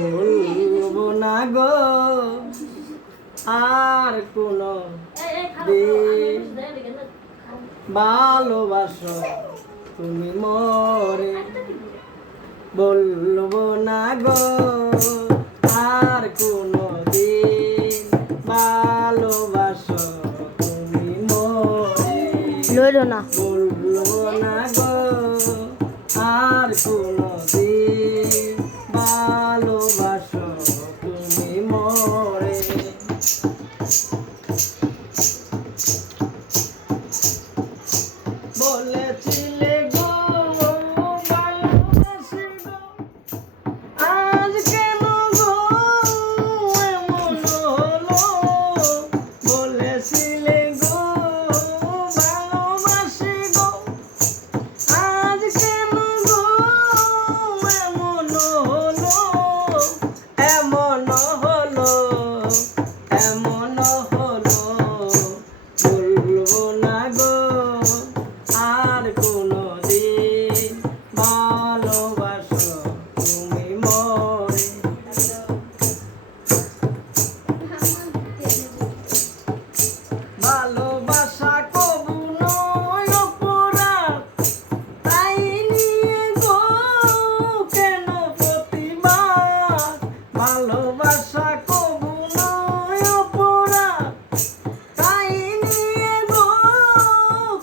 বলবো না গো আর কোনো দিন ভালোবাসো তুমি মরে। বলবো না গো আর কোনো দিন ভালোবাসো তুমি মরে। লইলো না বলবো না গো আর কোনো দিন ভালোবাসো তুমি মরে। বলেছিলে গো ভালোবাসি গো, আজ কেন গো এমন হলো। বলেছিলে গো ভালোবাসি গো, আজ কেন গো এমন হলো। এমন হলো, এমন হলো। বলবো না গো আর কোনো দিন ভালোবাসো তুমি মরে। ভালোবাসা কবু নয় অপরাধ, তাই নিয়ে গো কেন প্রতিবাদ। ভালোবাসা কবু নয় অপরাধ, তাই নিয়ে গো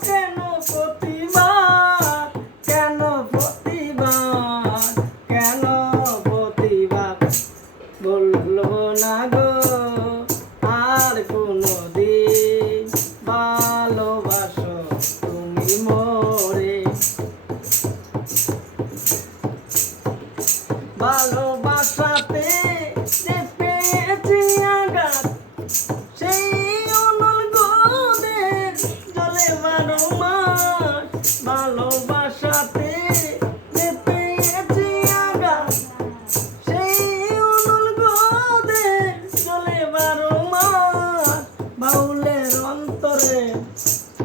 কেন প্রতিবাদ। কেন প্রতিবাদ, কেন প্রতিবাদ। বলবো না গো আর কোনো দিন ভালোবাসো তুমি মরে। ভালোবাসাতে যে পেয়েছি আঘাত, সেই অনল গোদের জলে বারো মাস। ভালোবাসাতে যে পেয়েছি আঘাত, সেই অনল গোদের জলে বারো মাস। বাউলের অন্তরে,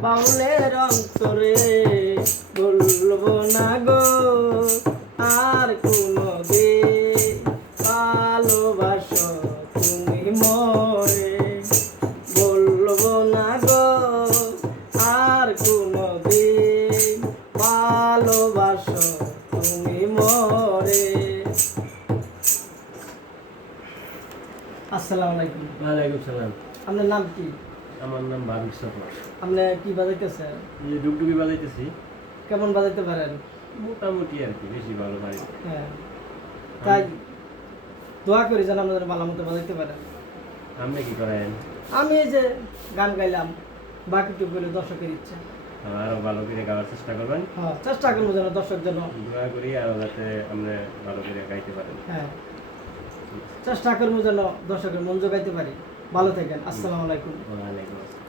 বাউলের অন্তরে। বলবো না গো আর কোনো দিন ভালোবাসো তুমি মরে। বলবো না গো আর কোনো দিন ভালোবাসো তুমি মরে। আসসালামু আলাইকুম। ওয়ালাইকুম সালাম। আপনার নাম কি? আমার নাম বারুক সরকার। আপনি কি বাজাইতেছেন? এই যে ডুগডুগি বাজাইতেছি। কেমন বাজাইতে পারেন? মোটামুটি আর কি, বেশি ভালো পারি না। হ্যাঁ, তাই দোয়া করি যেন আপনাদের ভালো মতো বাজাইতে পারেন। আপনি কি করেন? আমি এই যে গান গাইলাম, বাকিটুকুগুলো দর্শকের ইচ্ছা। আরো ভালো করে গাওয়ার চেষ্টা করবেন। হ্যাঁ, চেষ্টা করবো যেন দর্শক যেন, দোয়া করি আরো যাতে আপনি ভালো করে গাইতে পারেন। হ্যাঁ চেষ্টা করবো যেন দর্শকের মন জোগাইতে পারি। ভালো থাকেন। আসসালামু আলাইকুম। ওয়ালাইকুম আসসালাম।